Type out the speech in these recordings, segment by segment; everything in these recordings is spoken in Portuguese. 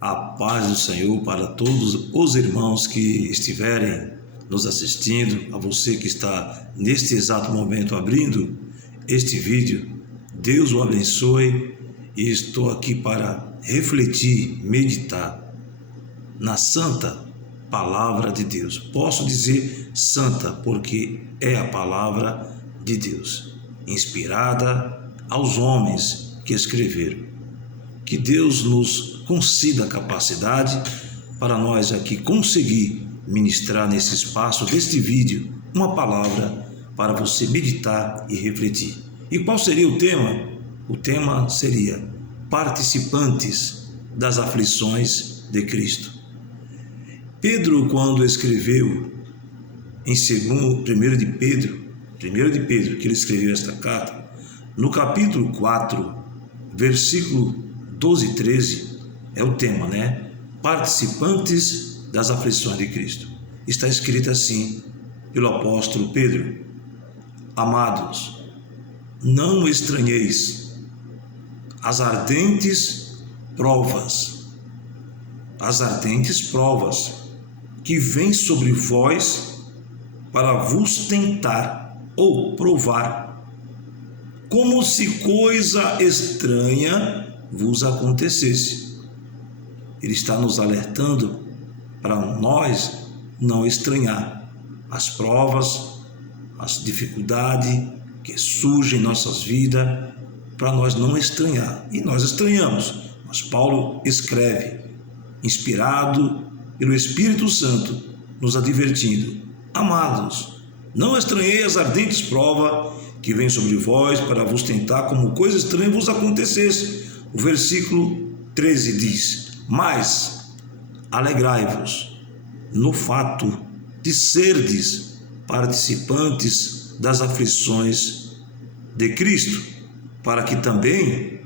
A paz do Senhor para todos os irmãos que estiverem nos assistindo, a você que está neste exato momento abrindo este vídeo. Deus o abençoe e estou aqui para refletir, meditar na santa palavra de Deus. Posso dizer santa porque é a palavra de Deus, inspirada aos homens que escreveram. Que Deus nos conceda a capacidade para nós aqui conseguir ministrar nesse espaço deste vídeo uma palavra para você meditar e refletir. E qual seria o tema? O tema seria participantes das aflições de Cristo. Pedro, quando escreveu em 1 de Pedro, que ele escreveu esta carta, no capítulo 4, versículo 12 e 13, é o tema, Participantes das aflições de Cristo. Está escrito assim pelo apóstolo Pedro: Amados, não estranheis as ardentes provas que vêm sobre vós para vos tentar ou provar, como se coisa estranha vos acontecesse. Ele está nos alertando para nós não estranhar as provas, as dificuldades que surgem em nossas vidas, para nós não estranhar. E nós estranhamos, mas Paulo escreve, inspirado pelo Espírito Santo, nos advertindo: Amados, não estranhei as ardentes provas que vêm sobre vós para vos tentar, como coisa estranha vos acontecesse. O versículo 13 diz: Mas alegrai-vos no fato de serdes participantes das aflições de Cristo, para que também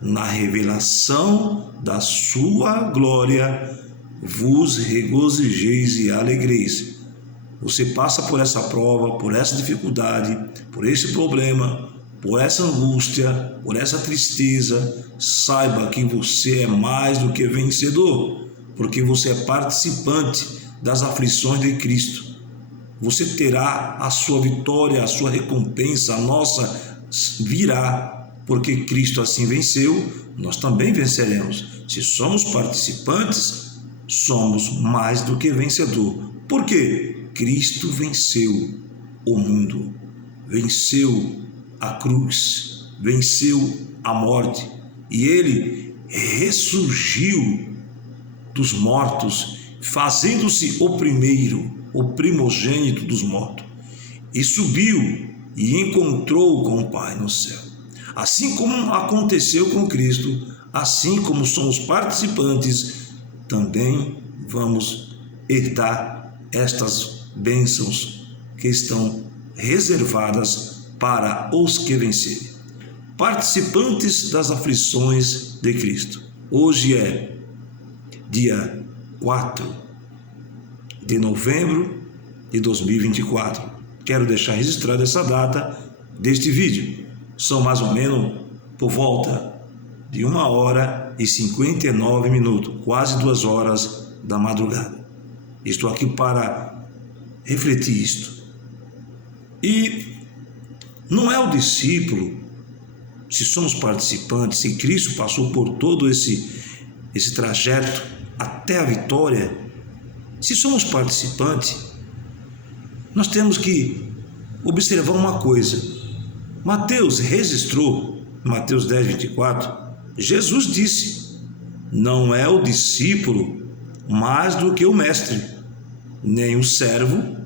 na revelação da sua glória vos regozijeis e alegreis. Você passa por essa prova, por essa dificuldade, por esse problema, por essa angústia, por essa tristeza. Saiba que você é mais do que vencedor, porque você é participante das aflições de Cristo. Você terá a sua vitória, a sua recompensa, a nossa virá, porque Cristo assim venceu, nós também venceremos. Se somos participantes, somos mais do que vencedor. Por quê? Cristo venceu o mundo, venceu a cruz, venceu a morte, e ele ressurgiu dos mortos, fazendo-se o primeiro, o primogênito dos mortos, e subiu e encontrou com o Pai no céu. Assim como aconteceu com Cristo, assim como somos participantes, também vamos herdar estas bênçãos que estão reservadas para os que vencerem. Participantes das aflições de Cristo. Hoje é dia 4 de novembro de 2024. Quero deixar registrada essa data deste vídeo. São mais ou menos por volta de 1h59, quase 2 horas da madrugada. Estou aqui para refletir isto. E não é o discípulo, se somos participantes, se Cristo passou por todo esse trajeto até a vitória, se somos participantes, nós temos que observar uma coisa. Mateus registrou, Mateus 10, 24, Jesus disse: Não é o discípulo mais do que o mestre, nem o servo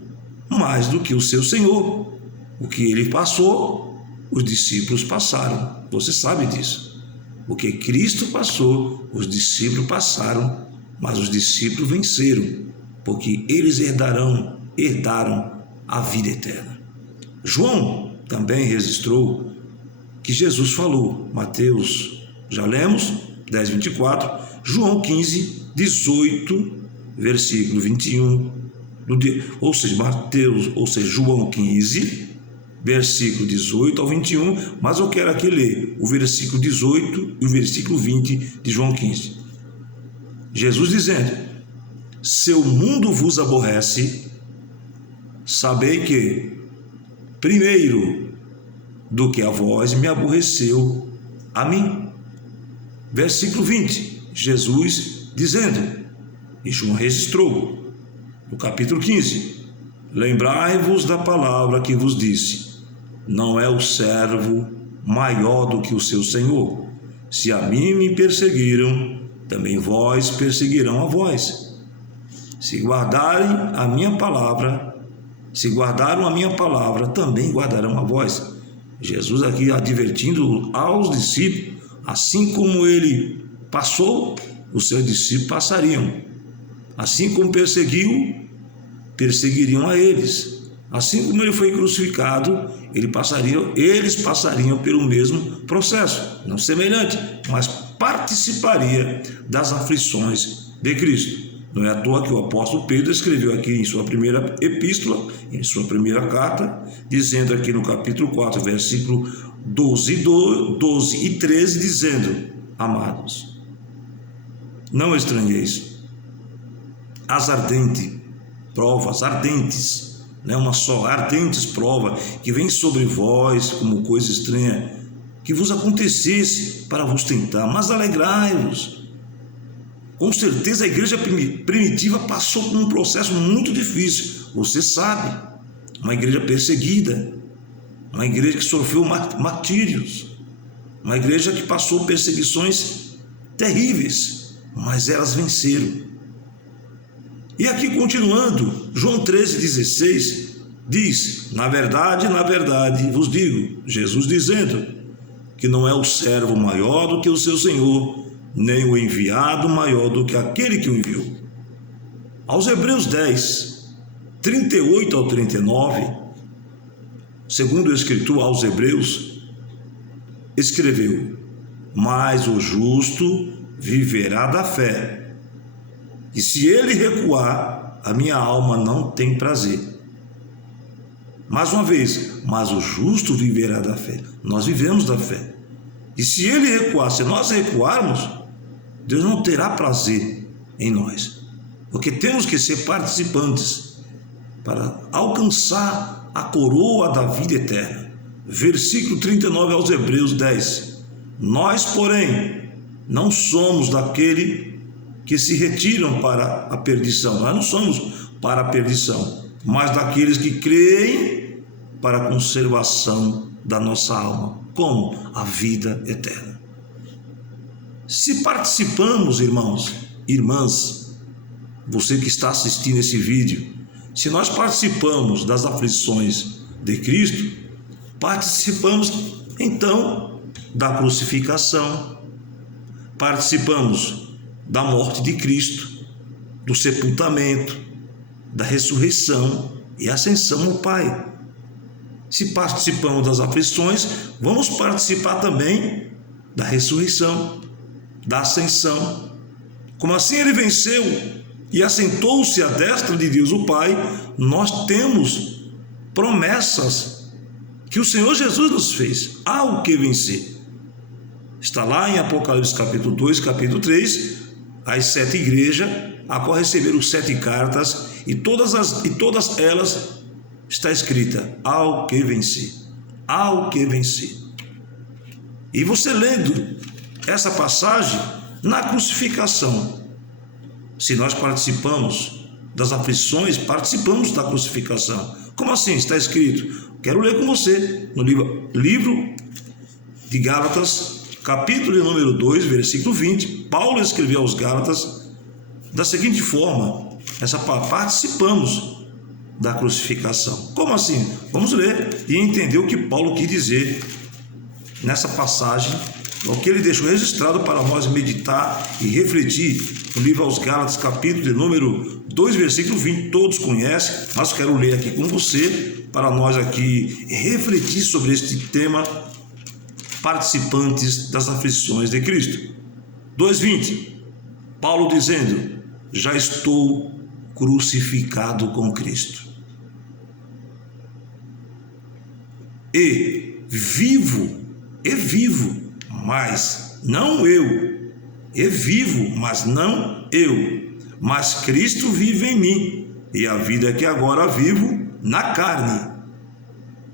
mais do que o seu senhor. O que ele passou, os discípulos passaram. Você sabe disso. O que Cristo passou, os discípulos passaram, mas os discípulos venceram, porque eles herdaram a vida eterna. João também registrou que Jesus falou, Mateus, já lemos, 10, 24, João 15, 18, versículo 21, João 15, versículo 18 ao 21, mas eu quero aqui ler o versículo 18 e o versículo 20 de João 15. Jesus dizendo: se o mundo vos aborrece, sabei que, primeiro do que a vós, me aborreceu a mim. Versículo 20, Jesus dizendo, e João registrou, no capítulo 15: lembrai-vos da palavra que vos disse, não é o servo maior do que o seu senhor. Se a mim me perseguiram, também vós perseguirão a vós. Se guardaram a minha palavra, também guardarão a vós. Jesus aqui advertindo aos discípulos, assim como ele passou, os seus discípulos passariam. Assim como perseguiu, perseguiriam a eles. Assim como ele foi crucificado, eles passariam pelo mesmo processo, não semelhante, mas participaria das aflições de Cristo. Não é à toa que o apóstolo Pedro escreveu aqui em sua primeira epístola, em sua primeira carta, dizendo aqui no capítulo 4, versículo 12 e 13, dizendo: amados, não estranheis as ardentes, não é uma só, ardentes provas que vêm sobre vós como coisa estranha, que vos acontecesse para vos tentar, mas alegrai-vos. Com certeza a igreja primitiva passou por um processo muito difícil, você sabe, uma igreja perseguida, uma igreja que sofreu martírios, uma igreja que passou perseguições terríveis, mas elas venceram. E aqui continuando, João 13,16 diz: na verdade, vos digo, Jesus dizendo, que não é o servo maior do que o seu senhor, nem o enviado maior do que aquele que o enviou. Aos Hebreus 10, 38 ao 39, segundo o escritor aos Hebreus, escreveu: mas o justo viverá da fé, e se ele recuar, a minha alma não tem prazer. Mais uma vez, mas o justo viverá da fé. Nós vivemos da fé. E se ele recuar, se nós recuarmos, Deus não terá prazer em nós, porque temos que ser participantes para alcançar a coroa da vida eterna. Versículo 39 aos Hebreus 10. Nós, porém, não somos daquele que se retiram para a perdição. Nós não somos para a perdição, mas daqueles que creem para a conservação da nossa alma, como a vida eterna. Se participamos, irmãos, irmãs, você que está assistindo esse vídeo, se nós participamos das aflições de Cristo, participamos então da crucificação, participamos da morte de Cristo, do sepultamento, da ressurreição e ascensão ao Pai. Se participamos das aflições, vamos participar também da ressurreição, da ascensão. Como assim ele venceu e assentou-se à destra de Deus o Pai, nós temos promessas que o Senhor Jesus nos fez. Há o que vencer. Está lá em Apocalipse capítulo 2, capítulo 3, as 7 igrejas, a qual receberam 7 cartas, e todas elas está escrita: há o que vencer, há o que vencer. E você lendo essa passagem, na crucificação, se nós participamos das aflições, participamos da crucificação. Como assim? Está escrito, quero ler com você, no livro de Gálatas, capítulo de número 2, versículo 20, Paulo escreveu aos Gálatas da seguinte forma: participamos da crucificação. Como assim? Vamos ler e entender o que Paulo quis dizer nessa passagem, o que ele deixou registrado para nós meditar e refletir no livro aos Gálatas, capítulo de número 2, versículo 20, todos conhecem, mas quero ler aqui com você, para nós aqui refletir sobre este tema, participantes das aflições de Cristo. 2:20, Paulo dizendo: já estou crucificado com Cristo, e vivo, mas não eu, E vivo, mas não eu, mas Cristo vive em mim, e a vida que agora vivo na carne,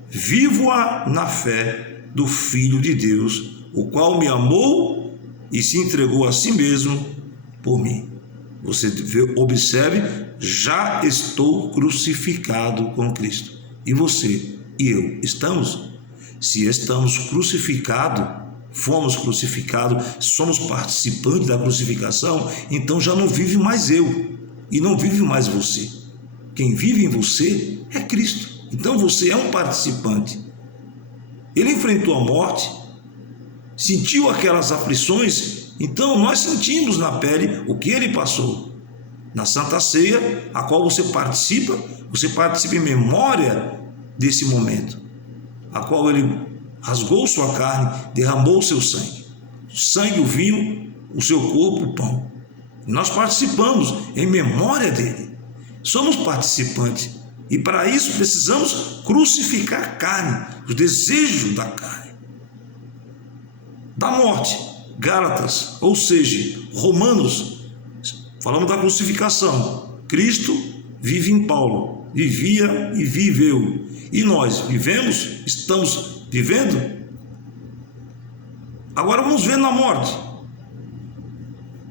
vivo-a na fé do Filho de Deus, o qual me amou e se entregou a si mesmo por mim. Você observe, já estou crucificado com Cristo. E você e eu estamos? Se estamos crucificados, fomos crucificados, somos participantes da crucificação, então já não vive mais eu e não vive mais você. Quem vive em você é Cristo. Então você é um participante. Ele enfrentou a morte, sentiu aquelas aflições, então nós sentimos na pele o que ele passou. Na Santa Ceia, a qual você participa em memória desse momento, a qual ele rasgou sua carne, derramou o seu sangue. O sangue, o vinho, o seu corpo, o pão. Nós participamos em memória dele. Somos participantes. E para isso precisamos crucificar a carne, os desejos da carne, da morte. Gálatas, ou seja, Romanos, falamos da crucificação. Cristo vive em Paulo, vivia e viveu. E nós vivemos, estamos vivendo? Agora vamos ver na morte.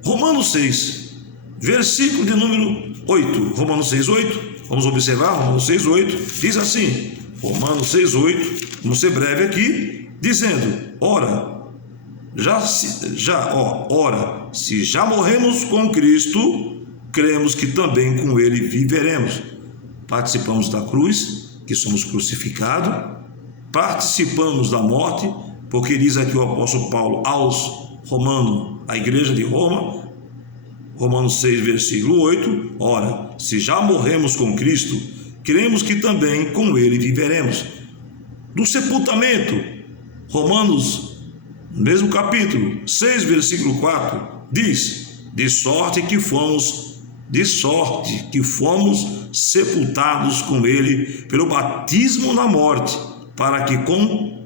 Romanos 6, versículo de número 8. Romanos 6, 8. Vamos observar, Romanos 6, 8. Diz assim, Romanos 6, 8. Vamos ser breve aqui, dizendo: ora, se já morremos com Cristo, cremos que também com ele viveremos. Participamos da cruz, que somos crucificados, participamos da morte, porque diz aqui o apóstolo Paulo aos Romanos, a igreja de Roma, Romanos 6, versículo 8, ora, se já morremos com Cristo, cremos que também com ele viveremos. Do sepultamento, Romanos, mesmo capítulo 6, versículo 4, diz, de sorte que fomos sepultados com ele pelo batismo na morte, para que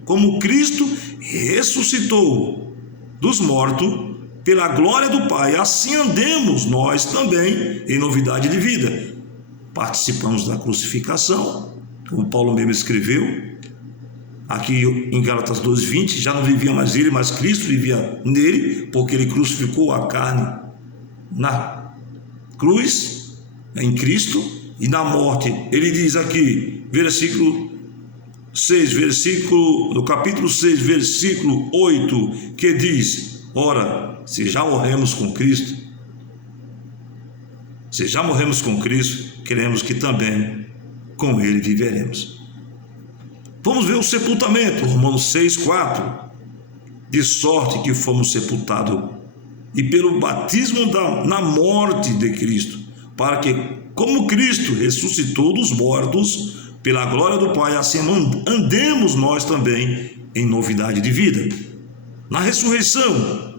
como Cristo ressuscitou dos mortos pela glória do Pai, assim andemos nós também em novidade de vida. Participamos da crucificação, como Paulo mesmo escreveu aqui em Gálatas 2:20, já não vivia mais ele, mas Cristo vivia nele, porque ele crucificou a carne na cruz, em Cristo, e na morte. Ele diz aqui, versículo 6, no capítulo 6, versículo 8, que diz, ora, se já morremos com Cristo, queremos que também com ele viveremos. Vamos ver o sepultamento, Romanos 6, 4, de sorte que fomos sepultados, e pelo batismo na morte de Cristo, para que, como Cristo ressuscitou dos mortos, pela glória do Pai, assim andemos nós também em novidade de vida. Na ressurreição,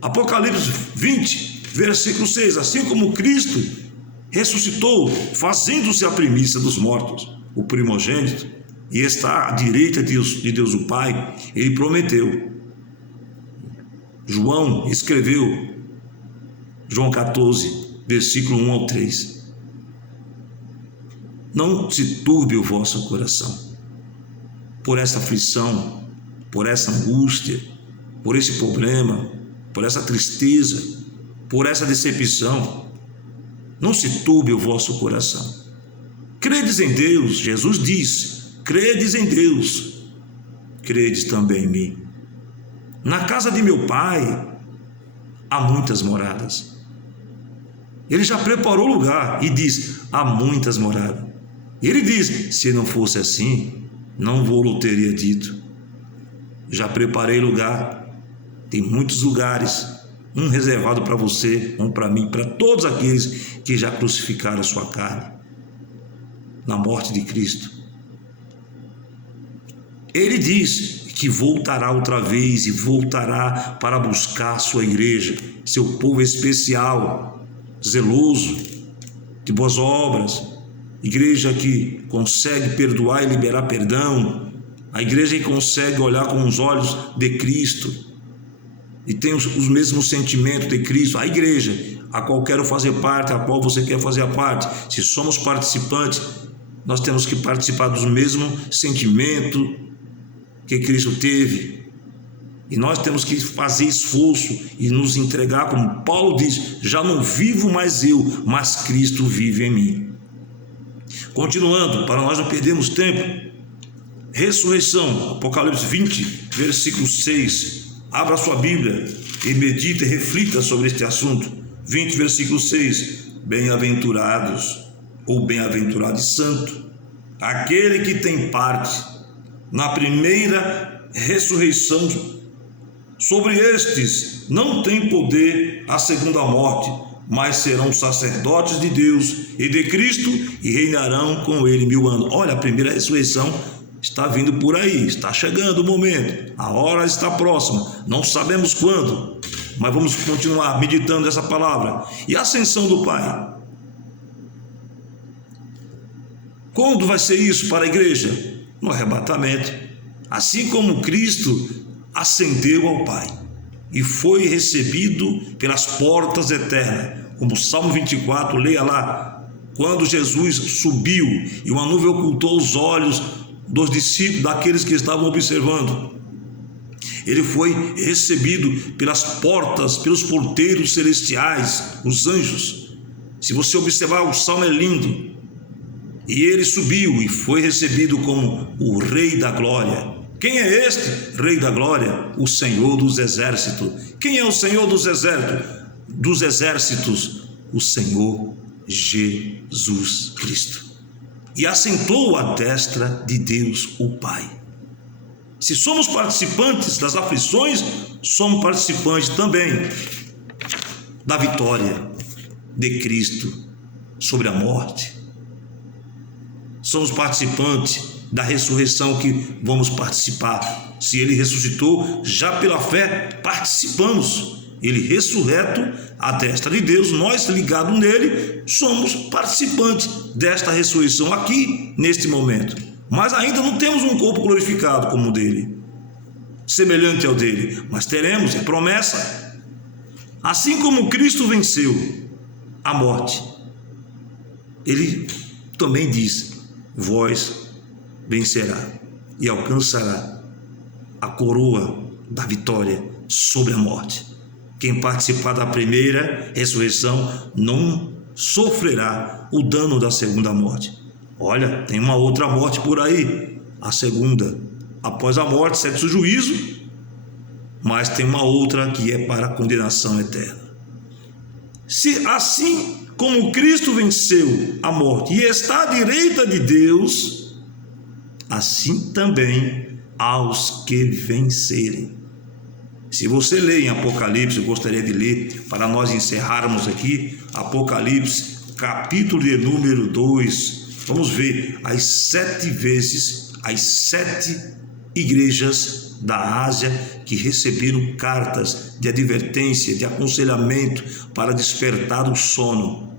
Apocalipse 20, versículo 6, assim como Cristo ressuscitou, fazendo-se a primícia dos mortos, o primogênito, e está à direita de Deus o Pai, ele prometeu. João escreveu, João 14, versículo 1 ao 3. Não se turbe o vosso coração por essa aflição, por essa angústia, por esse problema, por essa tristeza, por essa decepção. Não se turbe o vosso coração. Credes em Deus, Jesus disse, credes em Deus, credes também em mim. Na casa de meu Pai há muitas moradas. Ele já preparou o lugar e diz, há muitas moradas. Ele diz, se não fosse assim, não vou-lo teria dito. Já preparei lugar, tem muitos lugares, um reservado para você, um para mim, para todos aqueles que já crucificaram a sua carne na morte de Cristo. Ele diz que voltará outra vez e voltará para buscar sua igreja, seu povo especial, zeloso, de boas obras, igreja que consegue perdoar e liberar perdão, a igreja que consegue olhar com os olhos de Cristo. e tem os mesmos sentimentos de Cristo, a igreja, a qual quero fazer parte, a qual você quer fazer parte, se somos participantes, nós temos que participar dos mesmos sentimentos que Cristo teve, e nós temos que fazer esforço e nos entregar, como Paulo diz, já não vivo mais eu, mas Cristo vive em mim. Continuando, para nós não perdermos tempo, ressurreição, Apocalipse 20, versículo 6, abra sua Bíblia e medite e reflita sobre este assunto. 20, versículo 6, bem-aventurados, ou bem-aventurado e santo, aquele que tem parte na primeira ressurreição. Sobre estes não tem poder a segunda morte, mas serão sacerdotes de Deus e de Cristo e reinarão com ele 1000 anos. Olha, a primeira ressurreição está vindo por aí, está chegando o momento, a hora está próxima, não sabemos quando, mas vamos continuar meditando essa palavra. E a ascensão do Pai, quando vai ser isso para a igreja? No arrebatamento, assim como Cristo ascendeu ao Pai e foi recebido pelas portas eternas, como Salmo 24, leia lá, quando Jesus subiu e uma nuvem ocultou os olhos dos discípulos, daqueles que estavam observando, ele foi recebido pelas portas, pelos porteiros celestiais, os anjos. Se você observar, o salmo é lindo. E ele subiu e foi recebido como o Rei da Glória. Quem é este Rei da Glória? O Senhor dos Exércitos. Quem é o Senhor dos Exércitos? O Senhor Jesus Cristo. E assentou à destra de Deus o Pai. Se somos participantes das aflições, somos participantes também da vitória de Cristo sobre a morte. Somos participantes da ressurreição que vamos participar. Se ele ressuscitou, já pela fé participamos. Ele ressurreto à destra de Deus, nós ligados nele, somos participantes desta ressurreição aqui, neste momento. Mas ainda não temos um corpo glorificado como o dele, semelhante ao dele, mas teremos, é promessa. Assim como Cristo venceu a morte, ele também diz: vós vencerá e alcançará a coroa da vitória sobre a morte. Quem participar da primeira ressurreição não sofrerá o dano da segunda morte. Olha, tem uma outra morte por aí, a segunda. Após a morte, segue-se o juízo, mas tem uma outra que é para a condenação eterna. Se assim como Cristo venceu a morte e está à direita de Deus, assim também aos que vencerem. Se você lê em Apocalipse, eu gostaria de ler para nós encerrarmos aqui, Apocalipse, capítulo de número 2, vamos ver as 7 vezes, as 7 igrejas da Ásia que receberam cartas de advertência, de aconselhamento para despertar do sono.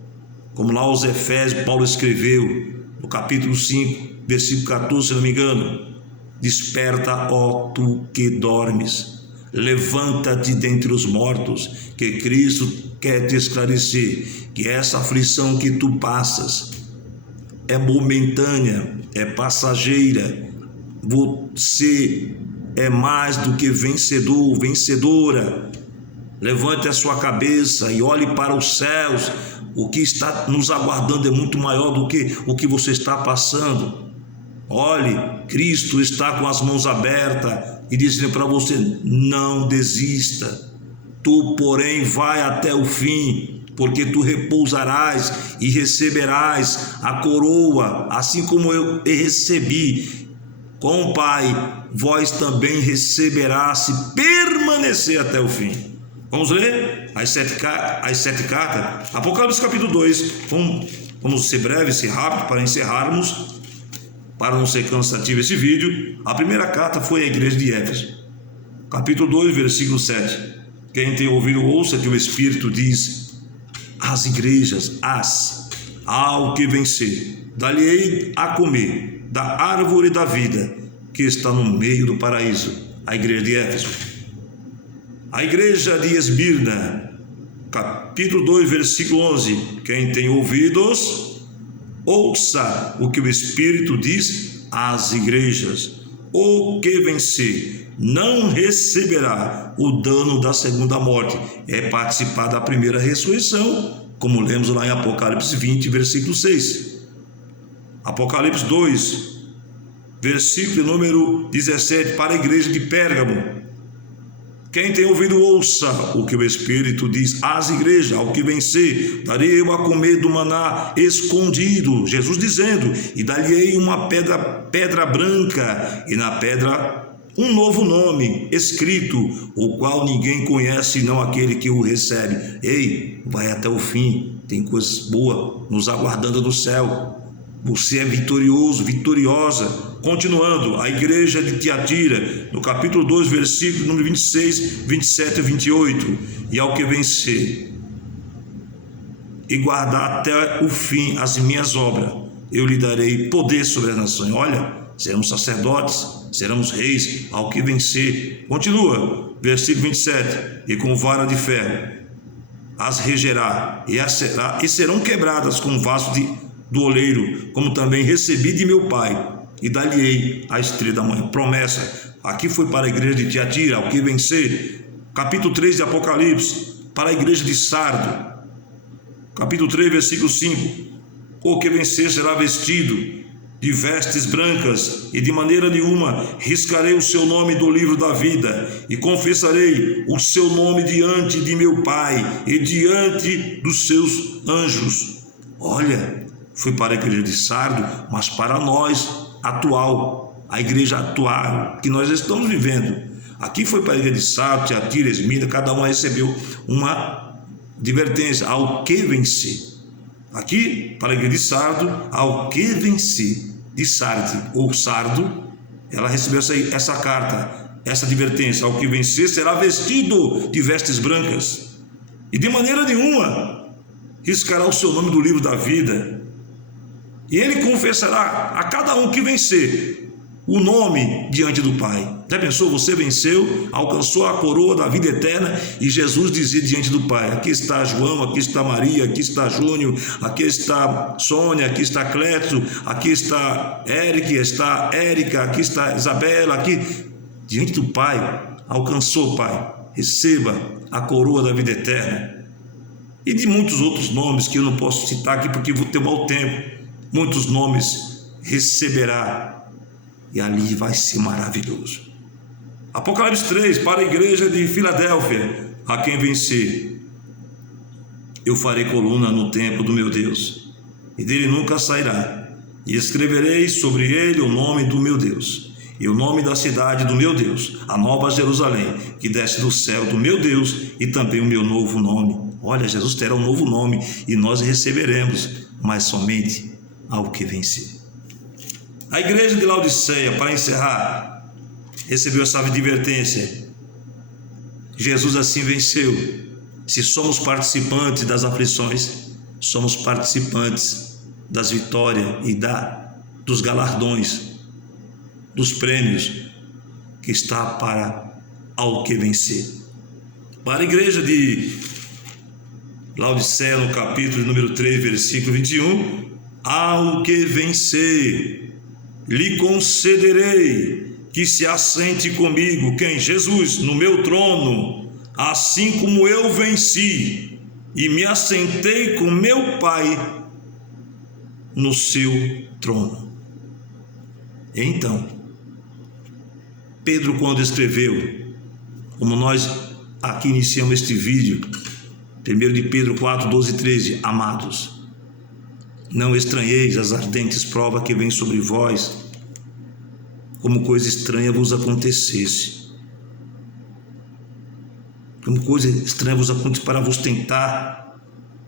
Como lá aos Efésios, Paulo escreveu, no capítulo 5, versículo 14, se não me engano: desperta, ó tu que dormes, levanta-te dentre os mortos, que Cristo quer te esclarecer, que essa aflição que tu passas é momentânea, é passageira. Você é mais do que vencedor, vencedora. Levante a sua cabeça e olhe para os céus. O que está nos aguardando é muito maior do que o que você está passando. Olhe, Cristo está com as mãos abertas e dizendo para você: não desista. Tu, porém, vai até o fim, porque tu repousarás e receberás a coroa, assim como eu recebi com o Pai, vós também receberás se permanecer até o fim. Vamos ler as sete cartas? Apocalipse capítulo 2, vamos ser breve, ser rápido para encerrarmos, para não ser cansativo esse vídeo. A primeira carta foi à igreja de Éfeso, capítulo 2, versículo 7. Quem tem ouvido, ouça que o Espírito diz às igrejas: ao que vencer, dar-lhe-ei a comer da árvore da vida que está no meio do paraíso. A igreja de Éfeso. A igreja de Esmirna, capítulo 2, versículo 11: quem tem ouvidos, ouça o que o Espírito diz às igrejas. O que vencer não receberá o dano da segunda morte. É participar da primeira ressurreição, como lemos lá em Apocalipse 20, versículo 6. Apocalipse 2, versículo número 17, para a igreja de Pérgamo: quem tem ouvido, ouça o que o Espírito diz às igrejas. Ao que vencer, darei eu a comer do maná escondido, Jesus dizendo, e dar-lhe-ei uma pedra branca, e na pedra um novo nome escrito, o qual ninguém conhece, senão aquele que o recebe. Ei, vai até o fim, tem coisas boas nos aguardando no céu. Você é vitorioso, vitoriosa. Continuando, a igreja de Tiatira, no capítulo 2, versículo número 26, 27 e 28. E ao que vencer e guardar até o fim as minhas obras, eu lhe darei poder sobre as nações. Olha, seremos sacerdotes, seremos reis, ao que vencer. Continua, versículo 27. E com vara de ferro as regerá, e serão quebradas com vaso do oleiro, como também recebi de meu pai, e dar-lhe-ei a estrela da manhã. Promessa. Aqui foi para a igreja de Tiatira, ao que vencer. Capítulo 3 de Apocalipse, para a igreja de Sardo, capítulo 3, versículo 5: o que vencer será vestido de vestes brancas, e de maneira nenhuma riscarei o seu nome do livro da vida, e confessarei o seu nome diante de meu Pai e diante dos seus anjos. Olha, foi para a igreja de Sardo, mas para nós atual, a igreja atual que nós estamos vivendo. Aqui foi para a igreja de Sardo, Tiatira, Esmirna, cada uma recebeu uma advertência: ao que vencer. Aqui para a igreja de Sardo, ao que vencer, de Sarde ou Sardo, ela recebeu essa carta, essa advertência: ao que vencer será vestido de vestes brancas, e de maneira nenhuma riscará o seu nome do livro da vida. E ele confessará a cada um que vencer o nome diante do Pai. Já pensou? Você venceu, alcançou a coroa da vida eterna, e Jesus dizia diante do Pai: aqui está João, aqui está Maria, aqui está Júnior, aqui está Sônia, aqui está Cleto, aqui está Eric, está Érica, aqui está Isabela, aqui. Diante do Pai, alcançou, Pai, receba a coroa da vida eterna. E de muitos outros nomes que eu não posso citar aqui porque vou ter mau tempo. Muitos nomes receberá, e ali vai ser maravilhoso. Apocalipse 3, para a igreja de Filadélfia: a quem vencer, eu farei coluna no templo do meu Deus, e dele nunca sairá, e escreverei sobre ele o nome do meu Deus, e o nome da cidade do meu Deus, a nova Jerusalém, que desce do céu do meu Deus, e também o meu novo nome. Olha, Jesus terá um novo nome, e nós receberemos, mas somente ao que vencer. A igreja de Laodiceia, para encerrar, recebeu essa advertência: Jesus assim venceu. Se somos participantes das aflições, somos participantes das vitórias e dos galardões, dos prêmios que está para ao que vencer. Para a igreja de Laodiceia, no capítulo número 3, versículo 21: ao que vencer, lhe concederei que se assente comigo, quem? Jesus, no meu trono, assim como eu venci e me assentei com meu Pai no seu trono. Então, Pedro, quando escreveu, como nós aqui iniciamos este vídeo, 1 de Pedro 4, 12 e 13: amados, não estranheis as ardentes provas que vêm sobre vós, como coisa estranha vos acontecesse. Como coisa estranha vos acontecesse para vos tentar,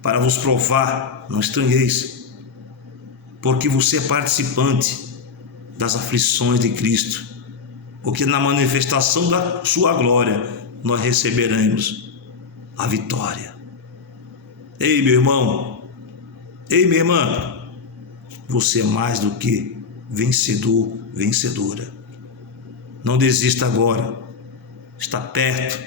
para vos provar. Não estranheis, porque você é participante das aflições de Cristo, porque na manifestação da sua glória nós receberemos a vitória. Ei, meu irmão, ei, minha irmã, você é mais do que vencedor, vencedora. Não desista agora, está perto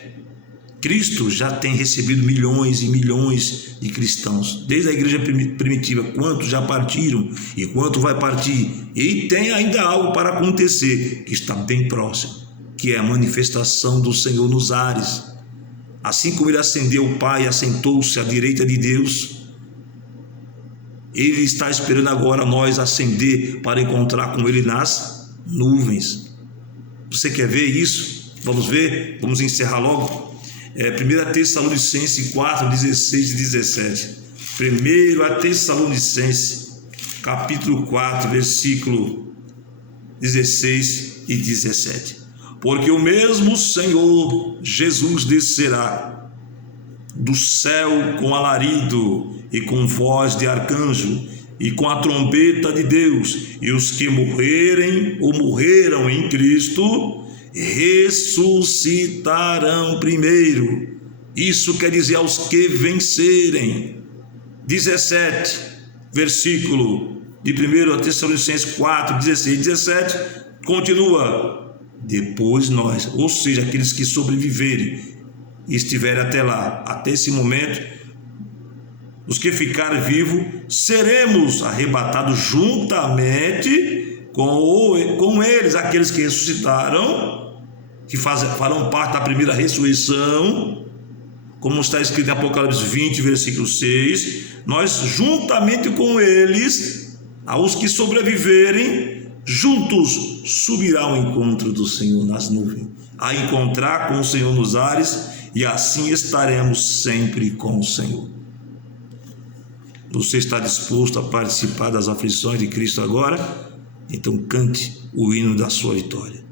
Cristo já tem recebido milhões e milhões de cristãos, desde a igreja primitiva, quantos já partiram e quanto vai partir, e tem ainda algo para acontecer, que está bem próximo, que é a manifestação do Senhor nos ares. Assim como ele ascendeu o Pai e assentou-se à direita de Deus, ele está esperando agora nós ascender para encontrar com ele nas nuvens. Você quer ver isso? Vamos ver? Vamos encerrar logo. 1 Tessalonicenses 4, 16 e 17. 1 Tessalonicenses, capítulo 4, versículo 16 e 17. Porque o mesmo Senhor Jesus descerá do céu com alarido e com voz de arcanjo e com a trombeta de Deus, e os que morrerem ou morreram em Cristo ressuscitarão primeiro. Isso quer dizer aos que vencerem. 17, versículo de 1 Tessalonicenses 4, 16 e 17, continua: depois nós, ou seja, aqueles que sobreviverem e estiverem até lá, até esse momento, os que ficarem vivos, seremos arrebatados juntamente com eles, aqueles que ressuscitaram, que farão parte da primeira ressurreição, como está escrito em Apocalipse 20, versículo 6, nós juntamente com eles, aos que sobreviverem, juntos subirá ao encontro do Senhor nas nuvens, a encontrar com o Senhor nos ares, e assim estaremos sempre com o Senhor. Você está disposto a participar das aflições de Cristo agora? Então cante o hino da sua vitória.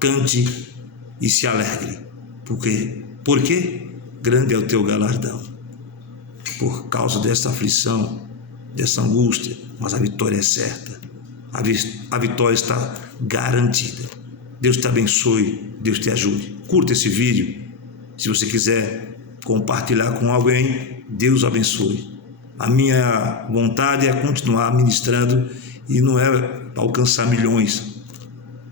Cante e se alegre. Por quê? Porque grande é o teu galardão. Por causa dessa aflição, dessa angústia, mas a vitória é certa. A vitória está garantida. Deus te abençoe, Deus te ajude. Curta esse vídeo. Se você quiser compartilhar com alguém, Deus abençoe. A minha vontade é continuar ministrando, e não é alcançar milhões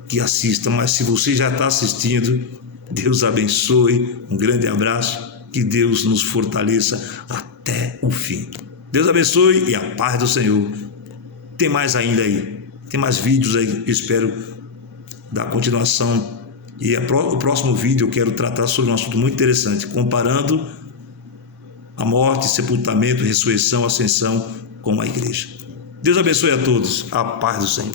que assistam, mas se você já está assistindo, Deus abençoe, um grande abraço, que Deus nos fortaleça até o fim. Deus abençoe e a paz do Senhor. Tem mais ainda aí, tem mais vídeos aí, eu espero dar continuação, e o próximo vídeo eu quero tratar sobre um assunto muito interessante, comparando a morte, sepultamento, ressurreição, ascensão com a igreja. Deus abençoe a todos. A paz do Senhor.